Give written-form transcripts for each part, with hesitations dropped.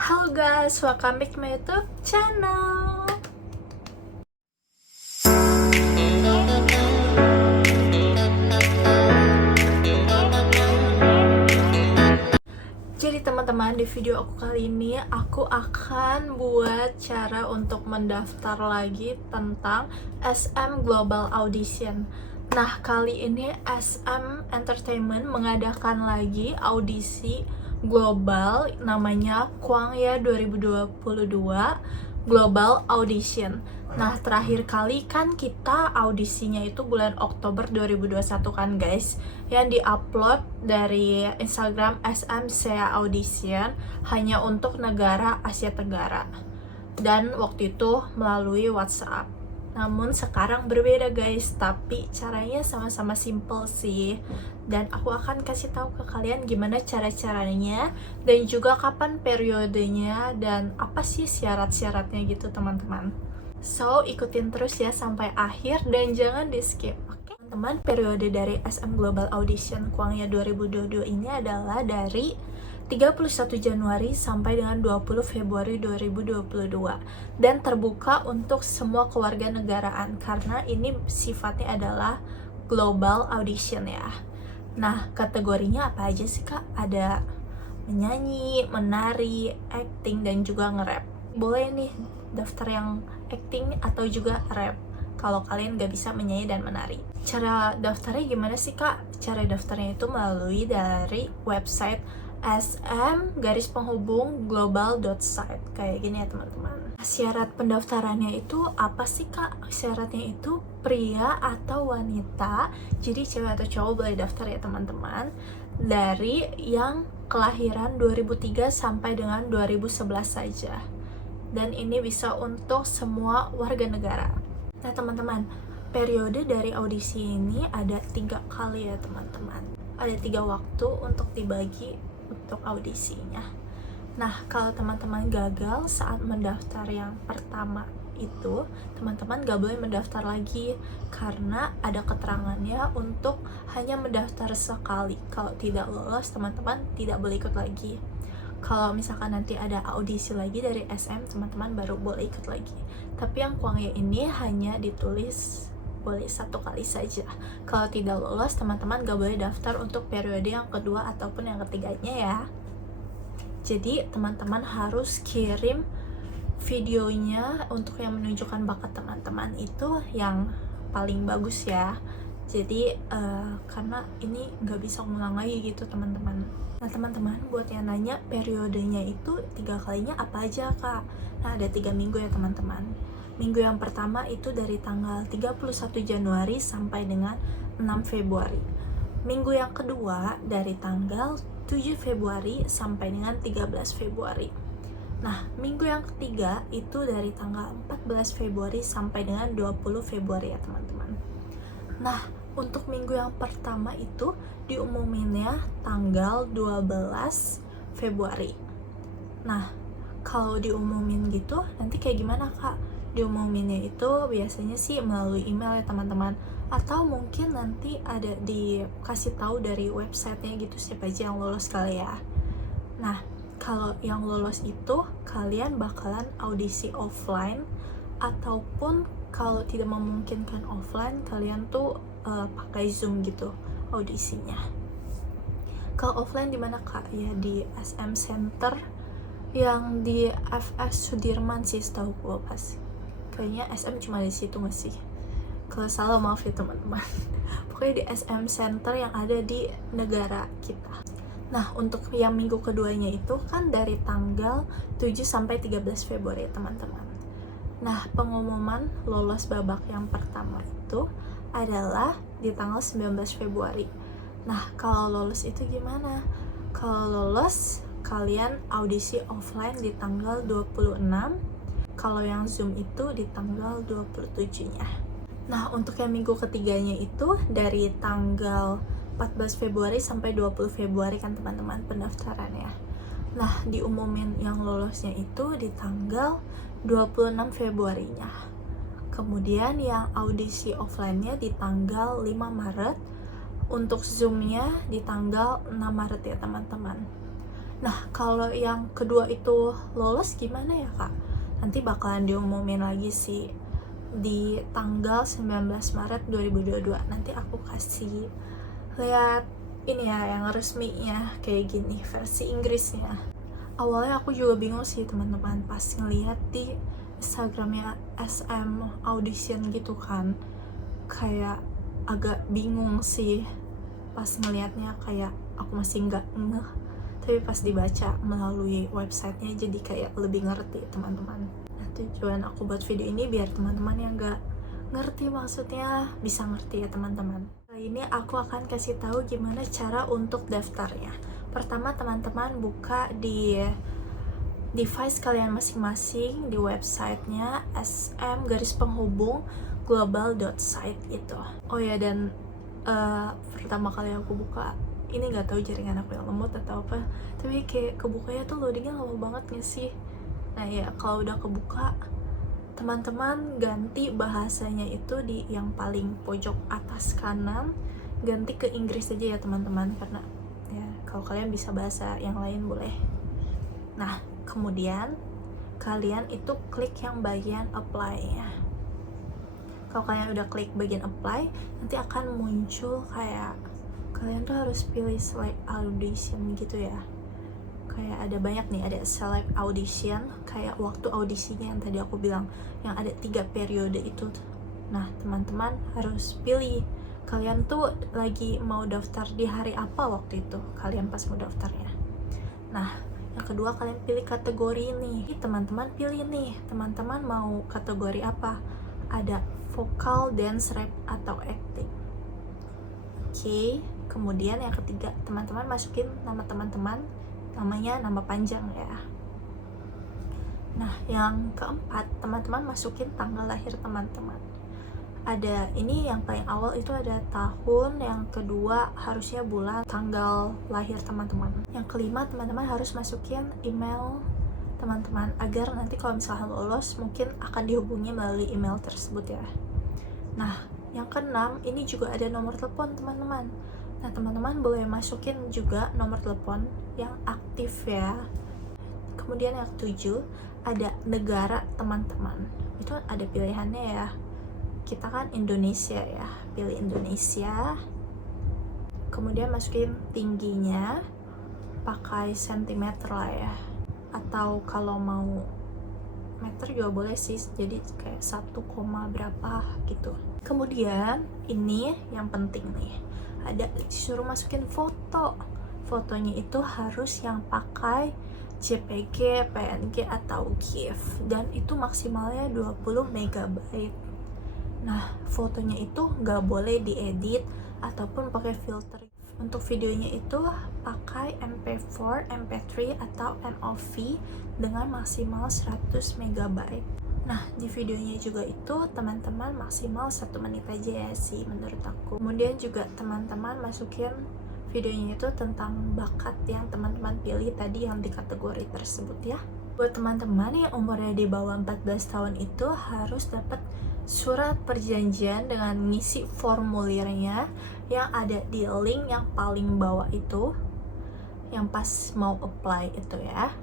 Halo guys, welcome back to my YouTube channel. Jadi teman-teman, di video aku kali ini aku akan buat cara untuk mendaftar lagi tentang SM Global Audition. Nah, kali ini SM Entertainment mengadakan lagi audisi global namanya Kwangya 2022 Global Audition. Nah, terakhir kali kan kita audisinya itu bulan Oktober 2021 kan guys, yang diupload dari Instagram SMCA Audition hanya untuk negara Asia Tenggara, dan waktu itu melalui WhatsApp. Namun sekarang berbeda guys, tapi caranya sama-sama simple sih, dan aku akan kasih tahu ke kalian gimana cara-caranya dan juga kapan periodenya dan apa sih syarat-syaratnya gitu teman-teman. So, ikutin terus ya sampai akhir dan jangan di skip. Oke, teman-teman, periode dari SM Global Audition Kwangya 2022 ini adalah dari 31 Januari sampai dengan 20 Februari 2022 dan terbuka untuk semua kewarganegaraan karena ini sifatnya adalah global audition ya. Nah, kategorinya apa aja sih kak? Ada menyanyi, menari, acting, dan juga nge-rap. Boleh nih daftar yang acting atau juga rap kalau kalian gak bisa menyanyi dan menari. Cara daftarnya gimana sih kak? Cara daftarnya itu melalui dari website sm-global.site kayak gini ya teman-teman. Syarat pendaftarannya itu apa sih kak? Syaratnya itu pria atau wanita, jadi cewek atau cowok boleh daftar ya teman-teman, dari yang kelahiran 2003 sampai dengan 2011 saja. Dan ini bisa untuk semua warga negara. Nah teman-teman, periode dari audisi ini ada 3 kali ya teman-teman. Ada 3 waktu untuk dibagi untuk audisinya. Nah, kalau teman-teman gagal saat mendaftar yang pertama itu, teman-teman gak boleh mendaftar lagi karena ada keterangannya untuk hanya mendaftar sekali. Kalau tidak lolos, teman-teman tidak boleh ikut lagi. Kalau misalkan nanti ada audisi lagi dari SM, teman-teman baru boleh ikut lagi. Tapi yang Kwangya ini hanya ditulis boleh 1 kali saja. Kalau tidak lolos, teman-teman gak boleh daftar untuk periode yang kedua ataupun yang ketiganya ya. Jadi teman-teman harus kirim videonya untuk yang menunjukkan bakat teman-teman itu yang paling bagus ya. Jadi karena ini nggak bisa ngulang lagi gitu teman-teman. Nah teman-teman, buat yang nanya periodenya itu 3 kalinya apa aja kak? Nah ada 3 minggu ya teman-teman. Minggu yang pertama itu dari tanggal 31 Januari sampai dengan 6 Februari. Minggu yang kedua dari tanggal 7 Februari sampai dengan 13 Februari. Nah, minggu yang ketiga itu dari tanggal 14 Februari sampai dengan 20 Februari ya teman-teman. Nah, untuk minggu yang pertama itu diumuminnya tanggal 12 Februari. Nah, kalau diumumin gitu nanti kayak gimana kak? Diumuminnya itu biasanya sih melalui email ya teman-teman, atau mungkin nanti ada dikasih tahu dari websitenya gitu siapa aja yang lolos kali ya. Nah, kalau yang lolos itu kalian bakalan audisi offline, ataupun kalau tidak memungkinkan offline kalian tuh pakai Zoom gitu audisinya. Kalau offline di mana kak? Ya di SM Center yang di FS Sudirman sih setahu gue pas. Kayaknya SM cuma di situ nggak sih? Kalau salah maaf ya teman-teman. Pokoknya di SM Center yang ada di negara kita. Nah, untuk yang minggu keduanya itu kan dari tanggal 7 sampai 13 Februari teman-teman. Nah, pengumuman lolos babak yang pertama itu adalah di tanggal 19 Februari. Nah, kalau lolos itu gimana? Kalau lolos, kalian audisi offline di tanggal 26. Kalau yang Zoom itu di tanggal 27-nya. Nah, untuk yang minggu ketiganya itu dari tanggal 14 Februari sampai 20 Februari kan teman-teman pendaftarannya. Nah, diumumin yang lolosnya itu di tanggal 26 Februarinya. Kemudian yang audisi offline-nya di tanggal 5 Maret. Untuk Zoom-nya di tanggal 6 Maret ya teman-teman. Nah, kalau yang kedua itu lolos gimana ya kak? Nanti bakalan diumumin lagi sih di tanggal 19 Maret 2022. Nanti aku kasih lihat ini ya yang resminya kayak gini, versi Inggrisnya. Awalnya aku juga bingung sih teman-teman pas ngeliat di Instagramnya SM Audition gitu kan, kayak agak bingung sih pas ngelihatnya, kayak aku masih nggak ngeh, tapi pas dibaca melalui websitenya jadi kayak lebih ngerti teman-teman. Nah, tujuan aku buat video ini biar teman-teman yang nggak ngerti maksudnya bisa ngerti ya teman-teman. Kali ini aku akan kasih tahu gimana cara untuk daftarnya. Pertama, teman-teman buka di device kalian masing-masing di websitenya sm-global.site itu. Oh ya, dan pertama kali aku buka ini, nggak tahu jaringan aku yang lemot atau apa, tapi kayak kebukanya tuh loadingnya lama banget gak sih. Nah ya, kalau udah kebuka, teman-teman ganti bahasanya itu di yang paling pojok atas kanan, ganti ke Inggris aja ya teman-teman, karena ya kalau kalian bisa bahasa yang lain boleh. Nah, kemudian kalian itu klik yang bagian apply ya. Kalau kalian udah klik bagian apply, nanti akan muncul kayak kalian tuh harus pilih select audition gitu ya. Kayak ada banyak nih, ada select audition, kayak waktu audisinya yang tadi aku bilang, yang ada 3 periode itu. Nah, teman-teman harus pilih kalian tuh lagi mau daftar di hari apa waktu itu, kalian pas mau daftarnya. Nah, yang kedua kalian pilih kategori nih. Teman-teman pilih nih, teman-teman mau kategori apa? Ada vokal, dance, rap, atau acting. Oke, kemudian yang ketiga, teman-teman masukin nama teman-teman, namanya nama panjang ya. Nah, yang keempat, teman-teman masukin tanggal lahir teman-teman. Ada ini yang paling awal itu ada tahun, yang kedua harusnya bulan, tanggal lahir teman-teman. Yang kelima, teman-teman harus masukin email teman-teman agar nanti kalau misalnya lolos mungkin akan dihubungi melalui email tersebut ya. Nah, yang keenam, ini juga ada nomor telepon teman-teman. Nah, teman-teman boleh masukin juga nomor telepon yang aktif ya. Kemudian yang ketujuh, ada negara teman-teman. Itu ada pilihannya ya. Kita kan Indonesia ya, pilih Indonesia. Kemudian masukin tingginya, pakai sentimeter lah ya. Atau kalau mau meter juga boleh sih, jadi kayak 1, berapa gitu. Kemudian ini yang penting nih, ada disuruh masukin foto. Fotonya itu harus yang pakai JPG, PNG, atau GIF, dan itu maksimalnya 20 MB. Nah, fotonya itu nggak boleh diedit ataupun pakai filter. Untuk videonya itu pakai MP4, MP3, atau MOV dengan maksimal 100 MB. Nah, di videonya juga itu teman-teman maksimal 1 menit aja ya sih menurut aku. Kemudian juga teman-teman masukin videonya itu tentang bakat yang teman-teman pilih tadi yang di kategori tersebut ya. Buat teman-teman yang umurnya di bawah 14 tahun itu harus dapat surat perjanjian dengan ngisi formulirnya yang ada di link yang paling bawah itu, yang pas mau apply itu ya,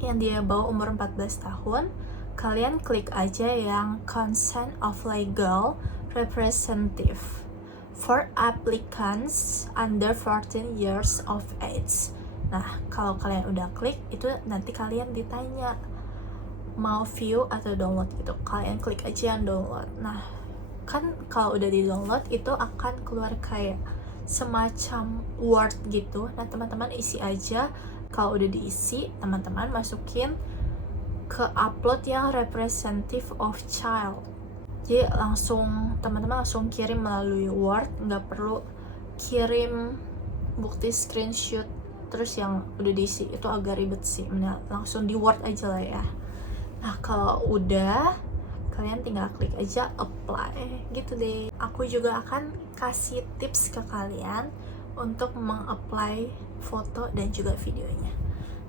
yang dia bawa umur 14 tahun. Kalian klik aja yang consent of legal representative for applicants under 14 years of age. Nah, kalau kalian udah klik itu nanti kalian ditanya mau view atau download gitu. Kalian klik aja yang download. Nah, kan kalau udah di download itu akan keluar kayak semacam Word gitu. Nah, teman-teman isi aja. Kalau udah diisi, teman-teman masukin ke upload yang representative of child. Jadi langsung teman-teman langsung kirim melalui Word, nggak perlu kirim bukti screenshot terus yang udah diisi, itu agak ribet sih. Nah, langsung di Word aja lah ya. Nah, kalau udah, kalian tinggal klik aja apply gitu deh. Aku juga akan kasih tips ke kalian untuk mengapply foto dan juga videonya.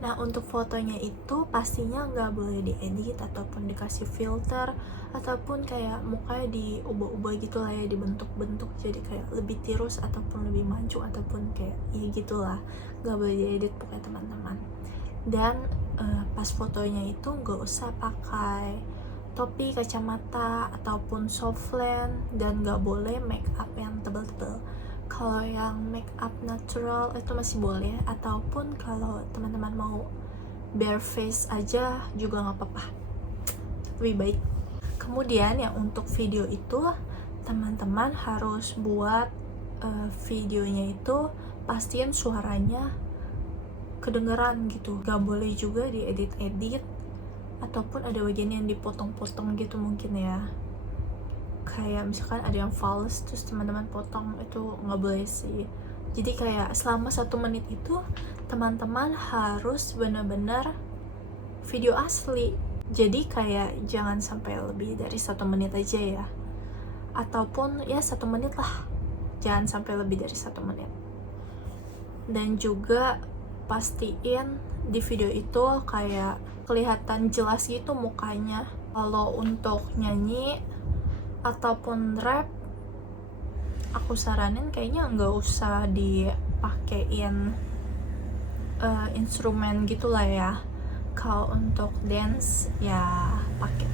Nah, untuk fotonya itu pastinya nggak boleh diedit ataupun dikasih filter ataupun kayak mukanya diubah-ubah gitu lah ya, dibentuk-bentuk jadi kayak lebih tirus ataupun lebih mancung ataupun kayak ya gitulah, nggak boleh diedit pokoknya teman-teman. Dan pas fotonya itu nggak usah pakai topi, kacamata ataupun softland, dan nggak boleh make up yang tebal-tebal. Kalau yang make up natural itu masih boleh, ataupun kalau teman-teman mau bare face aja juga nggak apa-apa, lebih baik. Kemudian yang untuk video itu teman-teman harus buat videonya itu pastiin suaranya kedengeran gitu, gak boleh juga diedit-edit ataupun ada bagian yang dipotong-potong gitu mungkin ya, kayak misalkan ada yang false terus teman-teman potong, itu nggak boleh sih. Jadi kayak selama 1 menit itu teman-teman harus benar-benar video asli, jadi kayak jangan sampai lebih dari 1 menit aja ya, ataupun ya 1 menit lah, jangan sampai lebih dari 1 menit. Dan juga pastiin di video itu kayak kelihatan jelas gitu mukanya. Kalau untuk nyanyi ataupun rap, aku saranin kayaknya nggak usah dipakein instrumen gitulah ya. Kalau untuk dance ya pakai.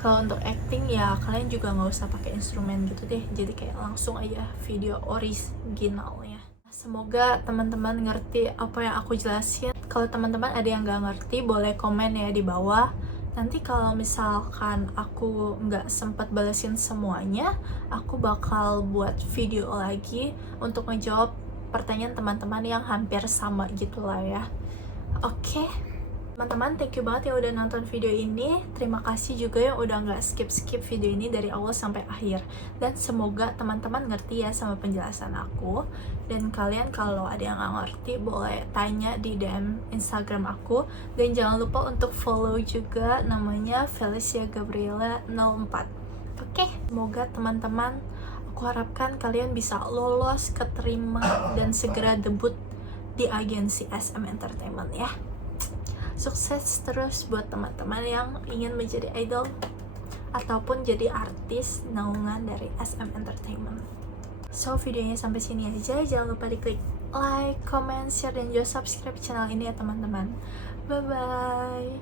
Kalau untuk acting ya kalian juga nggak usah pakai instrumen gitu deh. Jadi kayak langsung aja video originalnya. Semoga teman-teman ngerti apa yang aku jelasin. Kalau teman-teman ada yang nggak ngerti, boleh komen ya di bawah. Nanti kalau misalkan aku nggak sempat balesin semuanya, aku bakal buat video lagi untuk ngejawab pertanyaan teman-teman yang hampir sama gitu lah ya. Oke, teman-teman, thank you banget yang udah nonton video ini. Terima kasih juga yang udah nggak skip video ini dari awal sampai akhir. Dan semoga teman-teman ngerti ya sama penjelasan aku. Dan kalian kalau ada yang nggak ngerti boleh tanya di DM Instagram aku. Dan jangan lupa untuk follow juga, namanya Felicia Gabriela 04. Oke, semoga teman-teman, aku harapkan kalian bisa lolos, keterima, dan segera debut di agensi SM Entertainment ya. Sukses terus buat teman-teman yang ingin menjadi idol ataupun jadi artis naungan dari SM Entertainment. So, videonya sampai sini aja. Jangan lupa diklik like, comment, share, dan juga subscribe channel ini ya teman-teman. Bye-bye.